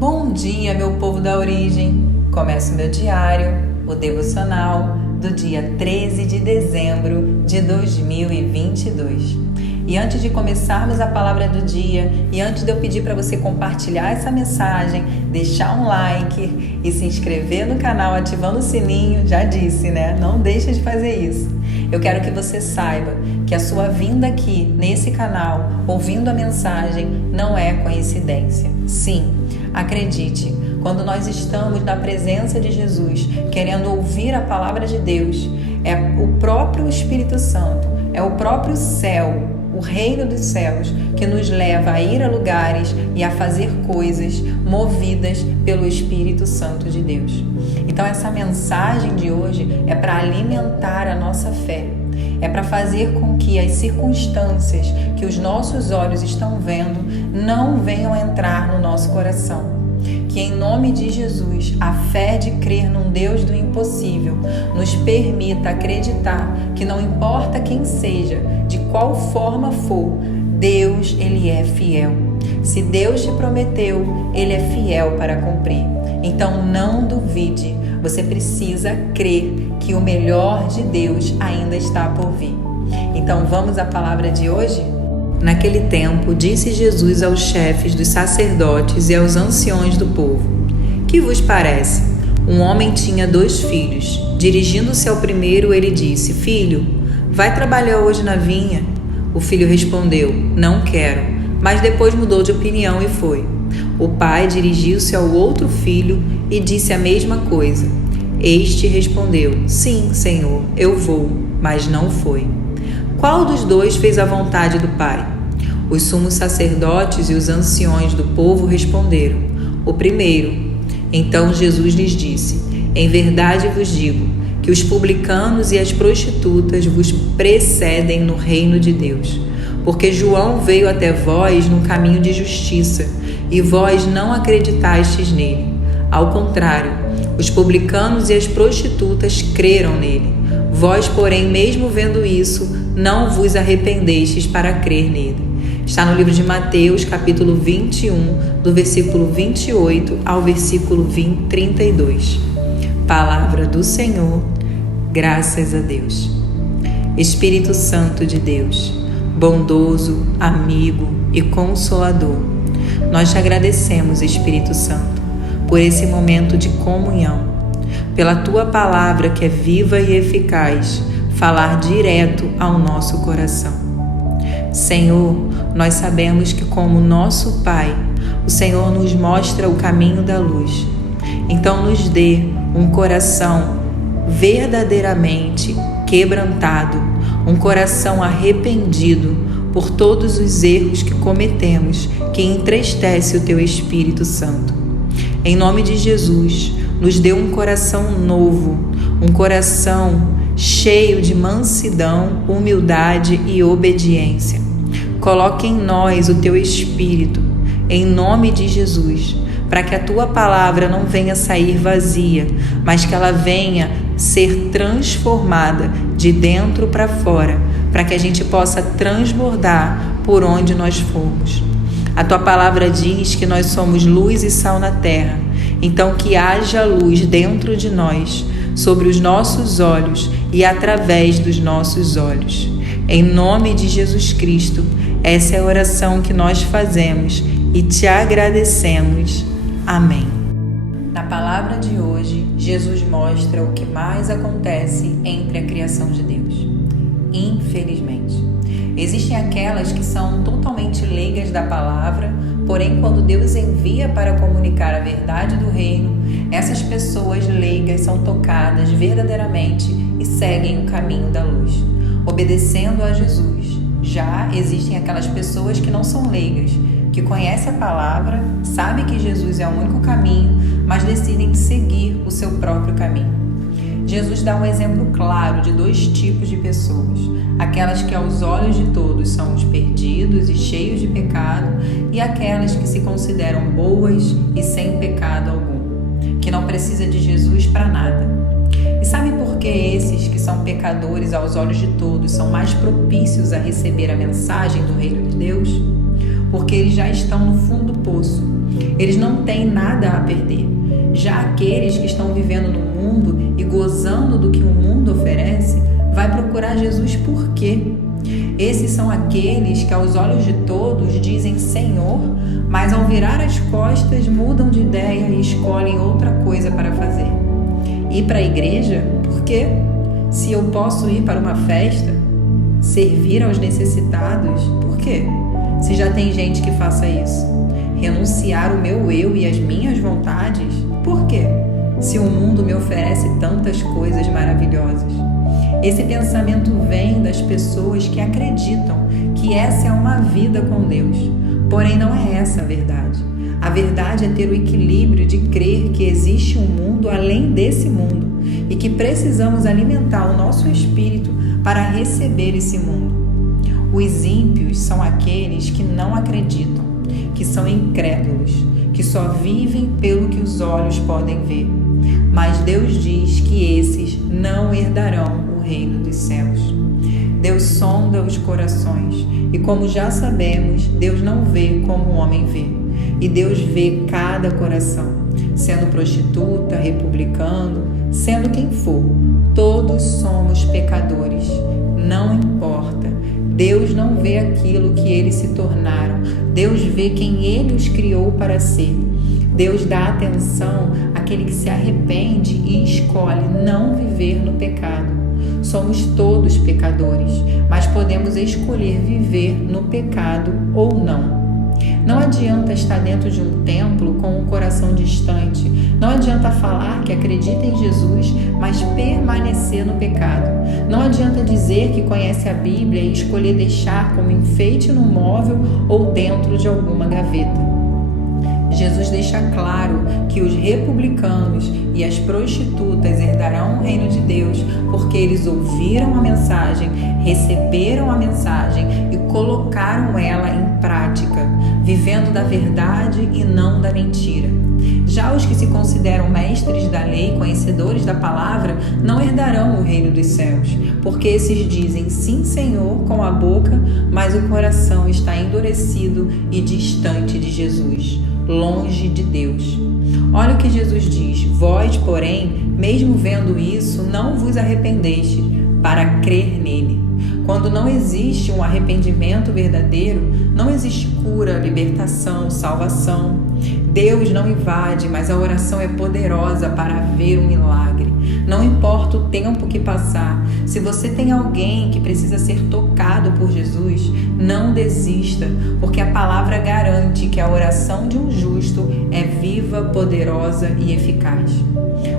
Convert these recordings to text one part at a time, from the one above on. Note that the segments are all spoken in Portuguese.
Bom dia, meu povo da origem! Começo meu diário, o devocional do dia 13 de dezembro de 2022. E antes de começarmos a palavra do dia, e antes de eu pedir para você compartilhar essa mensagem, deixar um like e se inscrever no canal ativando o sininho, já disse, né? Não deixa de fazer isso. Eu quero que você saiba que a sua vinda aqui nesse canal, ouvindo a mensagem, não é coincidência. Sim, acredite, quando nós estamos na presença de Jesus, querendo ouvir a palavra de Deus, é o próprio Espírito Santo, é o próprio céu, o reino dos céus, que nos leva a ir a lugares e a fazer coisas movidas pelo Espírito Santo de Deus. Então essa mensagem de hoje é para alimentar a nossa fé, é para fazer com que as circunstâncias que os nossos olhos estão vendo não venham entrar no nosso coração. Que em nome de Jesus, a fé de crer num Deus do impossível nos permita acreditar que não importa quem seja, de qual forma for, Deus, Ele é fiel. Se Deus te prometeu, Ele é fiel para cumprir. Então não duvide, você precisa crer que o melhor de Deus ainda está por vir. Então vamos à palavra de hoje? Naquele tempo, disse Jesus aos chefes dos sacerdotes e aos anciões do povo: Que vos parece? Um homem tinha 2 filhos. Dirigindo-se ao primeiro, ele disse: Filho, vai trabalhar hoje na vinha? O filho respondeu: Não quero. Mas depois mudou de opinião e foi. O pai dirigiu-se ao outro filho e disse a mesma coisa. Este respondeu: Sim, Senhor, eu vou. Mas não foi. Qual dos 2 fez a vontade do Pai? Os sumos sacerdotes e os anciões do povo responderam: O primeiro. Então Jesus lhes disse: Em verdade vos digo que os publicanos e as prostitutas vos precedem no reino de Deus. Porque João veio até vós num caminho de justiça, e vós não acreditastes nele. Ao contrário, os publicanos e as prostitutas creram nele. Vós, porém, mesmo vendo isso, não vos arrependestes para crer nele. Está no livro de Mateus, capítulo 21, do versículo 28 ao versículo 32. Palavra do Senhor, graças a Deus. Espírito Santo de Deus, bondoso, amigo e consolador, nós te agradecemos, Espírito Santo, por esse momento de comunhão, pela tua palavra que é viva e eficaz, falar direto ao nosso coração. Senhor, nós sabemos que como nosso Pai, o Senhor nos mostra o caminho da luz. Então nos dê um coração verdadeiramente quebrantado, um coração arrependido por todos os erros que cometemos, que entristece o teu Espírito Santo. Em nome de Jesus, nos dê um coração novo, um coração cheio de mansidão, humildade e obediência. Coloque em nós o teu Espírito, em nome de Jesus, para que a tua palavra não venha sair vazia, mas que ela venha ser transformada de dentro para fora, para que a gente possa transbordar por onde nós formos. A tua palavra diz que nós somos luz e sal na terra, então que haja luz dentro de nós, sobre os nossos olhos e através dos nossos olhos. Em nome de Jesus Cristo, essa é a oração que nós fazemos e te agradecemos. Amém. Na palavra de hoje, Jesus mostra o que mais acontece entre a criação de Deus. Infelizmente, existem aquelas que são totalmente leigas da palavra, porém quando Deus envia para comunicar a verdade do reino, essas pessoas leigas são tocadas verdadeiramente e seguem o caminho da luz, obedecendo a Jesus. Já existem aquelas pessoas que não são leigas, que conhecem a palavra, sabem que Jesus é o único caminho, mas decidem seguir o seu próprio caminho. Jesus dá um exemplo claro de 2 tipos de pessoas: aquelas que aos olhos de todos são os perdidos e cheios de pecado, e aquelas que se consideram boas e sem pecado algum, que não precisa de Jesus para nada. E sabe por que esses que são pecadores aos olhos de todos são mais propícios a receber a mensagem do reino de Deus? Porque eles já estão no fundo do poço. Eles não têm nada a perder. Já aqueles que estão vivendo no mundo e gozando do que o mundo oferece, vai procurar Jesus por quê? Esses são aqueles que aos olhos de todos dizem Senhor, mas ao virar as costas mudam de ideia e escolhem outra coisa para fazer. Ir para a igreja? Por quê? Se eu posso ir para uma festa? Servir aos necessitados? Por quê? Se já tem gente que faça isso. Renunciar o meu eu e as minhas vontades? Por quê? Se o mundo me oferece tantas coisas maravilhosas. Esse pensamento vem das pessoas que acreditam que essa é uma vida com Deus. Porém, não é essa a verdade. A verdade é ter o equilíbrio de crer que existe um mundo além desse mundo e que precisamos alimentar o nosso espírito para receber esse mundo. Os ímpios são aqueles que não acreditam, que são incrédulos, que só vivem pelo que os olhos podem ver. Mas Deus diz que esses não herdarão o reino dos céus. Deus sonda os corações e, como já sabemos, Deus não vê como o homem vê. E Deus vê cada coração, sendo prostituta, republicano, sendo quem for. Todos somos pecadores, não importa. Deus não vê aquilo que eles se tornaram. Deus vê quem Ele os criou para ser. Deus dá atenção àquele que se arrepende e escolhe não viver no pecado. Somos todos pecadores, mas podemos escolher viver no pecado ou não. Não adianta estar dentro de um templo com um coração distante. Não adianta falar que acredita em Jesus, mas permanecer no pecado. Não adianta dizer que conhece a Bíblia e escolher deixar como enfeite no móvel ou dentro de alguma gaveta. Jesus deixa claro que os republicanos e as prostitutas herdarão o reino de Deus porque eles ouviram a mensagem, receberam a mensagem e colocaram ela em prática, vivendo da verdade e não da mentira. Já os que se consideram mestres da lei, conhecedores da palavra, não herdarão o reino dos céus, porque esses dizem sim, Senhor, com a boca, mas o coração está endurecido e distante de Jesus, longe de Deus. Olha o que Jesus diz: vós, porém, mesmo vendo isso, não vos arrependestes para crer nele. Quando não existe um arrependimento verdadeiro, não existe cura, libertação, salvação. Deus não invade, mas a oração é poderosa para ver um milagre. Não importa o tempo que passar, se você tem alguém que precisa ser tocado por Jesus, não desista, porque a palavra garante que a oração de um justo é viva, poderosa e eficaz.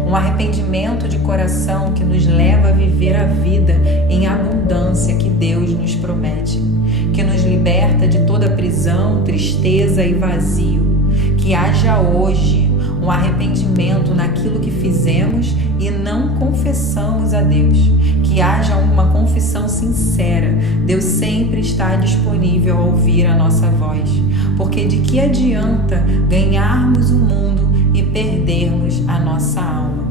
Um arrependimento de coração que nos leva a viver a vida em abundância que Deus nos promete, que nos liberta de toda prisão, tristeza e vazio. Que haja hoje um arrependimento naquilo que fizemos e não confessamos a Deus. Que haja uma confissão sincera. Deus sempre está disponível a ouvir a nossa voz. Porque de que adianta ganharmos o mundo e perdermos a nossa alma?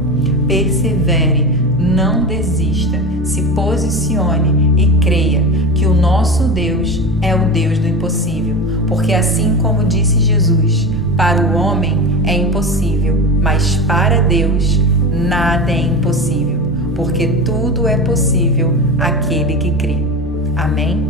Persevere, não desista, se posicione e creia que o nosso Deus é o Deus do impossível. Porque assim como disse Jesus, para o homem é impossível, mas para Deus nada é impossível, porque tudo é possível àquele que crê. Amém?